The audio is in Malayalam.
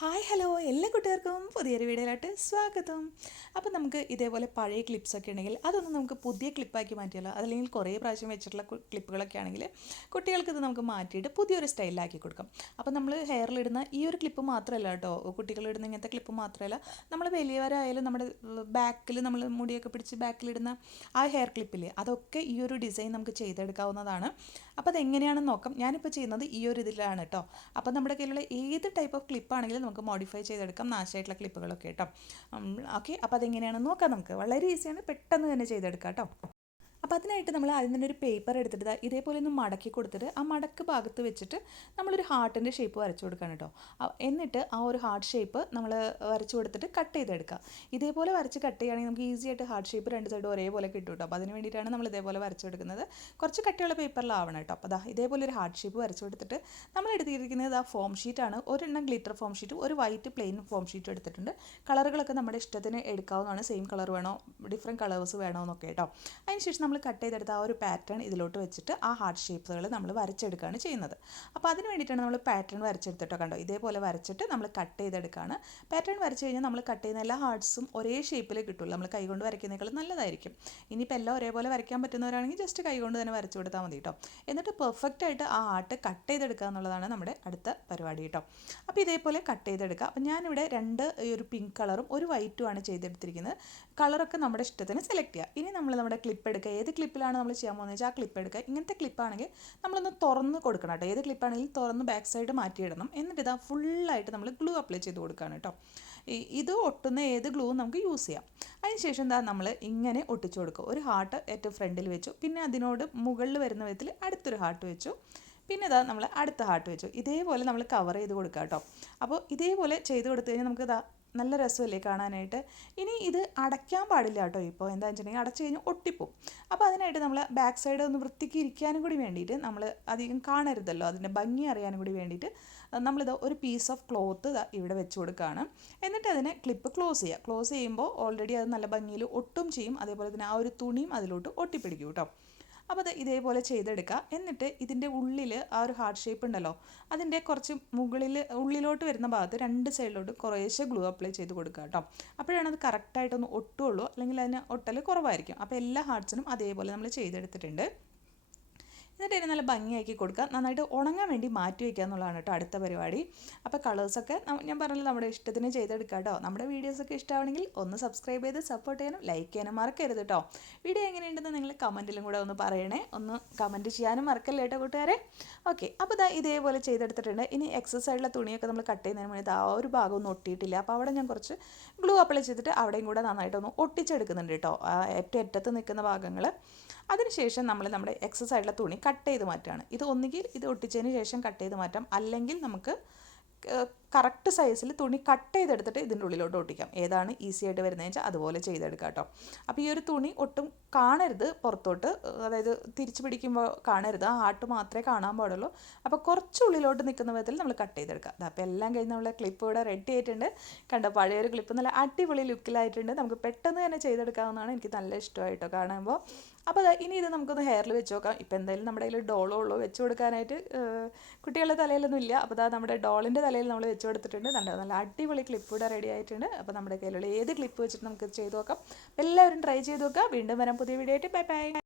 ഹായ് ഹലോ എല്ലാ കുട്ടികൾക്കും പുതിയൊരു വീഡിയോയിലോട്ട് സ്വാഗതം. അപ്പോൾ നമുക്ക് ഇതേപോലെ പഴയ ക്ലിപ്സൊക്കെ ഉണ്ടെങ്കിൽ അതൊന്നും നമുക്ക് പുതിയ ക്ലിപ്പാക്കി മാറ്റിയാലോ, അതല്ലെങ്കിൽ കുറേ പ്രാവശ്യം വെച്ചിട്ടുള്ള ക്ലിപ്പുകളൊക്കെ ആണെങ്കിൽ കുട്ടികൾക്ക് ഇത് നമുക്ക് മാറ്റിയിട്ട് പുതിയൊരു സ്റ്റൈലിലാക്കി കൊടുക്കാം. അപ്പോൾ നമ്മൾ ഹെയറിലിടുന്ന ഈ ഒരു ക്ലിപ്പ് മാത്രമല്ല കേട്ടോ, കുട്ടികളിടുന്ന ഇങ്ങനത്തെ ക്ലിപ്പ് മാത്രമല്ല, നമ്മൾ വലിയവരായാലും നമ്മുടെ ബാക്കിൽ നമ്മൾ മുടിയൊക്കെ പിടിച്ച് ബാക്കിലിടുന്ന ആ ഹെയർ ക്ലിപ്പില്ലേ, അതൊക്കെ ഈ ഒരു ഡിസൈൻ നമുക്ക് ചെയ്തെടുക്കാവുന്നതാണ്. അപ്പോൾ അതെങ്ങനെയാണെന്ന് നോക്കാം. ഞാനിപ്പോൾ ചെയ്യുന്നത് ഈ ഒരു ഇതിലാണ് കേട്ടോ. അപ്പോൾ നമ്മുടെ കയ്യിലുള്ള ഏത് ടൈപ്പ് ഓഫ് ക്ലിപ്പാണെങ്കിലും നമുക്ക് മോഡിഫൈ ചെയ്തെടുക്കാം, നാശമായിട്ടുള്ള ക്ലിപ്പുകളൊക്കെ കേട്ടോ. ഓക്കെ, അപ്പോൾ അതെങ്ങനെയാണെന്ന് നോക്കാം. നമുക്ക് വളരെ ഈസിയാണ്, പെട്ടെന്ന് തന്നെ ചെയ്തെടുക്കാം കേട്ടോ. അപ്പോൾ അതിനായിട്ട് നമ്മൾ ആദ്യം തന്നെ ഒരു പേപ്പർ എടുത്തിട്ട് ഇതേപോലെ ഒന്ന് മടക്കി കൊടുത്തിട്ട് ആ മടക്ക് ഭാഗത്ത് വെച്ചിട്ട് നമ്മളൊരു ഹാർട്ടിൻ്റെ ഷേപ്പ് വരച്ചു കൊടുക്കണം കേട്ടോ. എന്നിട്ട് ആ ഒരു ഹാർട്ട് ഷേപ്പ് നമ്മൾ വരച്ചു കൊടുത്തിട്ട് കട്ട് ചെയ്തെടുക്കുക. ഇതേപോലെ വരച്ച് കട്ട് ചെയ്യുകയാണെങ്കിൽ നമുക്ക് ഈസി ആയിട്ട് ഹാർട്ട് ഷേപ്പ് രണ്ട് സൈഡും ഒരേപോലെ കിട്ടും കേട്ടോ. അപ്പോൾ അതിന് വേണ്ടിയിട്ടാണ് നമ്മൾ ഇതേപോലെ വരച്ചെടുക്കുന്നത്. കുറച്ച് കട്ടിയുള്ള പേപ്പറിലാവണം കേട്ടോ. അപ്പോൾ ഇതേപോലെ ഒരു ഹാർട്ട് ഷേപ്പ് വരച്ചു കൊടുത്തിട്ട് നമ്മൾ എടുത്തിരിക്കുന്നത് ആ ഫോം ഷീറ്റാണ്. ഒരെണ്ണം ഗ്ലിറ്റർ ഫോം ഷീറ്റും ഒരു വൈറ്റ് പ്ലെയിൻ ഫോം ഷീറ്റും എടുത്തിട്ടുണ്ട്. കളറുകളൊക്കെ നമ്മുടെ ഇഷ്ടത്തിന് എടുക്കാവുന്നതാണ്. സെയിം കളർ വേണോ, ഡിഫറെൻറ്റ് കളേഴ്സ് വേണോ എന്നൊക്കെ കേട്ടോ. അതിനുശേഷം നമ്മൾ കട്ട് ചെയ്തെടുത്ത ആ ഒരു പാറ്റേൺ ഇതിലോട്ട് വെച്ചിട്ട് ആ ഹാർട്ട് ഷേപ്സുകൾ നമ്മൾ വരച്ചെടുക്കുകയാണ് ചെയ്യുന്നത്. അപ്പോൾ അതിന് വേണ്ടിയിട്ടാണ് നമ്മൾ പാറ്റേൺ വരച്ചെടുത്തിട്ടോ. കണ്ടോ, ഇതേപോലെ വരച്ചിട്ട് നമ്മൾ കട്ട് ചെയ്തെടുക്കുകയാണ്. പാറ്റേൺ വരച്ച് കഴിഞ്ഞാൽ നമ്മൾ കട്ട് ചെയ്യുന്ന എല്ലാ ഹാർട്ട്സും ഒരേ ഷേപ്പിൽ കിട്ടുള്ളൂ. നമ്മൾ കൈകൊണ്ട് വരയ്ക്കുന്നതിനേക്കാൾ നല്ലതായിരിക്കും. ഇനിയിപ്പോൾ എല്ലാം ഒരേപോലെ വരയ്ക്കാൻ പറ്റുന്നവരാണെങ്കിൽ ജസ്റ്റ് കൈകൊണ്ട് തന്നെ വരച്ചു കൊടുത്താൽ മതി കേട്ടോ. എന്നിട്ട് പെർഫെക്റ്റ് ആയിട്ട് ആ ഹാർട്ട് കട്ട് ചെയ്തെടുക്കുക എന്നുള്ളതാണ് നമ്മുടെ അടുത്ത പരിപാടി കേട്ടോ. അപ്പോൾ ഇതേപോലെ കട്ട് ചെയ്തെടുക്കുക. അപ്പോൾ ഞാനിവിടെ ഈ ഒരു പിങ്ക് കളറും ഒരു വൈറ്റും ആണ് ചെയ്തെടുത്തിരിക്കുന്നത്. കളറൊക്കെ നമ്മുടെ ഇഷ്ടത്തിന് സെലക്ട് ചെയ്യുക. ഇനി നമ്മൾ നമ്മുടെ ക്ലിപ്പ് എടുക്കുക. ഏത് ക്ലിപ്പിലാണ് നമ്മൾ ചെയ്യാൻ പോകുന്നത് വെച്ചാൽ ആ ക്ലിപ്പ് എടുക്കുക. ഇങ്ങനത്തെ ക്ലിപ്പാണെങ്കിൽ നമ്മളൊന്ന് തുറന്ന് കൊടുക്കണം കേട്ടോ. ഏത് ക്ലിപ്പാണെങ്കിലും തുറന്ന് ബാക്ക് സൈഡ് മാറ്റിയിടണം. എന്നിട്ട് ഇതാ ഫുള്ളായിട്ട് നമ്മൾ ഗ്ലൂ അപ്ലൈ ചെയ്ത് കൊടുക്കുകയാണ് കേട്ടോ. ഇത് ഒട്ടുന്ന ഏത് ഗ്ലൂവും നമുക്ക് യൂസ് ചെയ്യാം. അതിനുശേഷം നമ്മൾ ഇങ്ങനെ ഒട്ടിച്ചു കൊടുക്കുക. ഒരു ഹാർട്ട് ഏറ്റവും ഫ്രണ്ടിൽ വെച്ചു, പിന്നെ അതിനോട് മുകളിൽ വരുന്ന വിധത്തിൽ അടുത്തൊരു ഹാർട്ട് വെച്ചു, പിന്നെ നമ്മൾ അടുത്ത ഹാർട്ട് വെച്ചു. ഇതേപോലെ നമ്മൾ കവർ ചെയ്ത് കൊടുക്കുക കേട്ടോ. അപ്പോൾ ഇതേപോലെ ചെയ്ത് കൊടുത്തു കഴിഞ്ഞാൽ നമുക്ക് നല്ല രസമല്ലേ കാണാനായിട്ട്. ഇനി ഇത് അടയ്ക്കാൻ പാടില്ല കേട്ടോ. ഇപ്പോൾ എന്താണെന്ന് വെച്ചിട്ടുണ്ടെങ്കിൽ അടച്ചു കഴിഞ്ഞാൽ ഒട്ടിപ്പോവും. അപ്പോൾ അതിനായിട്ട് നമ്മൾ ബാക്ക് സൈഡ് ഒന്ന് വൃത്തിക്ക് ഇരിക്കാനും കൂടി വേണ്ടിയിട്ട്, നമ്മൾ അധികം കാണരുതല്ലോ, അതിൻ്റെ ഭംഗി അറിയാനും കൂടി വേണ്ടിയിട്ട് നമ്മളിത് ഒരു പീസ് ഓഫ് ക്ലോത്ത് ഇവിടെ വെച്ച് കൊടുക്കുകയാണ്. എന്നിട്ട് അതിനെ ക്ലിപ്പ് ക്ലോസ് ചെയ്യുക. ക്ലോസ് ചെയ്യുമ്പോൾ ഓൾറെഡി അത് നല്ല ഭംഗിയിൽ ഒട്ടും ചെയ്യും. അതേപോലെ തന്നെ ആ ഒരു തുണിയും അതിലോട്ട് ഒട്ടിപ്പിടിക്കും കേട്ടോ. അപ്പോൾ ഇതേപോലെ ചെയ്തെടുക്കുക. എന്നിട്ട് ഇതിൻ്റെ ഉള്ളിൽ ആ ഒരു ഹാർട്ട് ഷേപ്പ് ഉണ്ടല്ലോ, അതിൻ്റെ കുറച്ച് ഉള്ളിലോട്ട് വരുന്ന ഭാഗത്ത് രണ്ട് സൈഡിലോട്ട് കുറേശ്ശെ ഗ്ലൂ അപ്ലൈ ചെയ്ത് കൊടുക്കുക കേട്ടോ. അപ്പോഴാണ് അത് കറക്റ്റായിട്ടൊന്ന് ഒട്ടുള്ളൂ, അല്ലെങ്കിൽ അതിന് ഒട്ടൽ കുറവായിരിക്കും. അപ്പോൾ എല്ലാ ഹാർട്ട്സിനും അതേപോലെ നമ്മൾ ചെയ്തെടുത്തിട്ടുണ്ട്. എന്നിട്ട് ഇതിന് നല്ല ഭംഗിയാക്കി കൊടുക്കുക. നന്നായിട്ട് ഉണങ്ങാൻ വേണ്ടി മാറ്റി വയ്ക്കുക എന്നുള്ളതാണ് കേട്ടോ അടുത്ത പരിപാടി. അപ്പോൾ കളേഴ്സൊക്കെ ഞാൻ പറഞ്ഞല്ലോ നമ്മുടെ ഇഷ്ടത്തിന് ചെയ്തെടുക്കുക കേട്ടോ. നമ്മുടെ വീഡിയോസൊക്കെ ഇഷ്ടമാണെങ്കിൽ ഒന്ന് സബ്സ്ക്രൈബ് ചെയ്ത് സപ്പോർട്ട് ചെയ്യാനും ലൈക്ക് ചെയ്യാനും മറക്കരുത് കേട്ടോ. വീഡിയോ എങ്ങനെയുണ്ടെന്ന് നിങ്ങൾ കമൻറ്റിലും കൂടെ ഒന്ന് പറയണേ. ഒന്ന് കമൻറ്റ് ചെയ്യാനും മറക്കല്ലേ കേട്ടോ കൂട്ടുകാരെ. ഓക്കെ, അപ്പോൾ ഇതേപോലെ ചെയ്തെടുത്തിട്ടുണ്ട്. ഇനി എക്സസ് ആയിട്ടുള്ള തുണിയൊക്കെ നമ്മൾ കട്ട് ചെയ്യുന്നതിന് വേണ്ടി ആ ഒരു ഭാഗം ഒന്നും ഒട്ടിയിട്ടില്ല. അപ്പോൾ അവിടെ ഞാൻ കുറച്ച് ഗ്ലൂ അപ്ലൈ ചെയ്തിട്ട് അവിടെയും കൂടെ നന്നായിട്ടൊന്ന് ഒട്ടിച്ചെടുക്കുന്നുണ്ട് കേട്ടോ, ഏറ്റവും അറ്റത്ത് നിൽക്കുന്ന ഭാഗങ്ങൾ. അതിനുശേഷം നമ്മൾ നമ്മുടെ എക്സസ് ആയിട്ടുള്ള തുണി കട്ട് ചെയ്ത് മാറ്റുകയാണ്. ഇത് ഒന്നുകിൽ ഇത് ഒട്ടിച്ചതിന് ശേഷം കട്ട് ചെയ്ത് മാറ്റാം, അല്ലെങ്കിൽ നമുക്ക് കറക്റ്റ് സൈസിൽ തുണി കട്ട് ചെയ്തെടുത്തിട്ട് ഇതിൻ്റെ ഉള്ളിലോട്ട് ഒട്ടിക്കാം. ഏതാണ് ഈസി ആയിട്ട് വരുന്നതെന്ന് വെച്ചാൽ അതുപോലെ ചെയ്തെടുക്കാം കേട്ടോ. അപ്പോൾ ഈ ഒരു തുണി ഒട്ടും കാണരുത് പുറത്തോട്ട്, അതായത് തിരിച്ചു പിടിക്കുമ്പോൾ കാണരുത്, ആ ഹാർട്ട് മാത്രമേ കാണാൻ പാടുള്ളൂ. അപ്പോൾ കുറച്ച് ഉള്ളിലോട്ട് നിൽക്കുന്ന വിധത്തിൽ നമ്മൾ കട്ട് ചെയ്തെടുക്കാം. അപ്പോൾ എല്ലാം കഴിഞ്ഞ് നമ്മളെ ക്ലിപ്പ് ഇവിടെ റെഡി ആയിട്ടുണ്ട്. കണ്ടോ, പഴയൊരു ക്ലിപ്പ് നല്ല അടിപൊളി ലുക്കിലായിട്ടുണ്ട്. നമുക്ക് പെട്ടെന്ന് തന്നെ ചെയ്തെടുക്കാവുന്നതാണ്. എനിക്ക് നല്ല ഇഷ്ടമായിട്ടോ കാണുമ്പോൾ. അപ്പോൾ ഇനി ഇത് നമുക്കൊന്ന് ഹെയറിൽ വെച്ച് നോക്കാം. ഇപ്പോൾ എന്തായാലും നമ്മുടെ കയ്യിൽ ഡോളോ ഉള്ളൂ വെച്ച് കൊടുക്കാനായിട്ട്, കുട്ടികളുടെ തലയിലൊന്നും ഇല്ല. അപ്പോൾ നമ്മുടെ ഡോളിൻ്റെ തലയിൽ നമ്മൾ വെച്ച് കൊടുത്തിട്ടുണ്ട്. നല്ല അടിപൊളി ക്ലിപ്പ് ഇവിടെ റെഡി ആയിട്ടുണ്ട്. അപ്പോൾ നമ്മുടെ കയ്യിലുള്ള ഏത് ക്ലിപ്പ് വെച്ചിട്ട് നമുക്ക് ചെയ്ത് നോക്കാം. എല്ലാവരും ട്രൈ ചെയ്ത് നോക്കാം. വീണ്ടും വരാം പുതിയ വീഡിയോ ആയിട്ട്. Bye bye.